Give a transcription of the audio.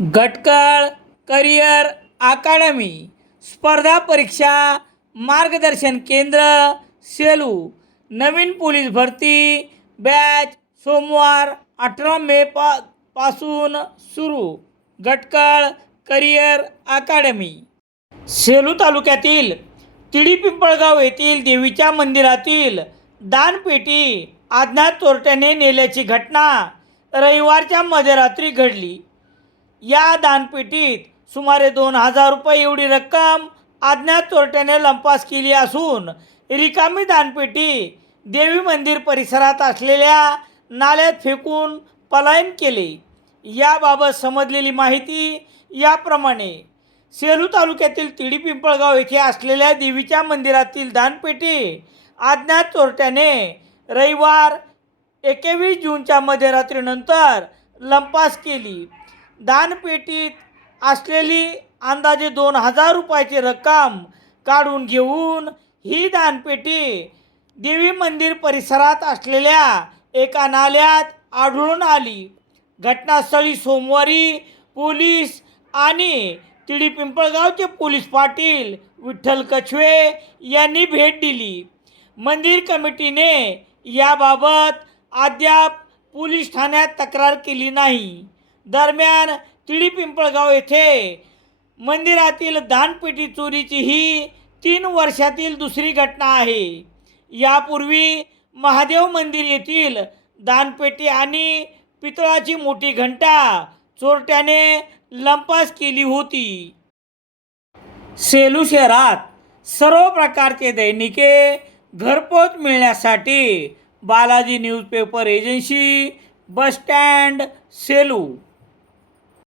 Gatkal career अकादमी स्पर्धा परीक्षा मार्गदर्शन केंद्र सेलू नवीन पोलीस भरती बॅच सोमवार 18 मे पासून सुरू. गटकळ करिअर अकादमी सेलू तालुक्यातील तिडी पिंपळगाव येथील देवीच्या मंदिरातील दानपेटी अज्ञात चोरट्याने नेल्याची घटना रविवारच्या मध्यरात्री घडली. या दानपेटीत सुमारे 2,000 रुपये एवढी रक्कम अज्ञात चोरट्याने लंपास केली असून रिकामी दानपेटी देवी मंदिर परिसरात असलेल्या नाल्यात फेकून पलायन केले. याबाबत समजलेली माहिती याप्रमाणे. सेलू तालुक्यातील तिडी पिंपळगाव येथे असलेल्या देवीच्या मंदिरातील दानपेटी अज्ञात चोरट्याने रविवार 21 जूनच्या मध्यरात्रीनंतर लंपास केली. दानपेटीत असलेली अंदाजे 2,000 रुपयाची रक्कम काढून घेऊन ही दानपेटी देवी मंदिर परिसरात असलेल्या एका नाल्यात आढळून आली. घटनास्थळी सोमवारी पोलीस आणि तिडी पिंपळगावचे पोलीस पाटील विठ्ठल कछवे यांनी भेट दिली. मंदिर कमिटीने याबाबत अद्याप पोलीस ठाण्यात तक्रार केली नाही. दरम्यान तिडी पिंपळगाव येथे मंदिरातील दानपेटी चोरीची ही 3 वर्षातील दुसरी घटना आहे. यापूर्वी महादेव मंदिर येथील दानपेटी आणि पितळाची मोठी घंटा चोरट्याने लंपास केली होती. सेलू शहरात सर्व प्रकारचे दैनिके घरपोच मिळण्यासाठी Balaji newspaper agency, bus stand, Selu.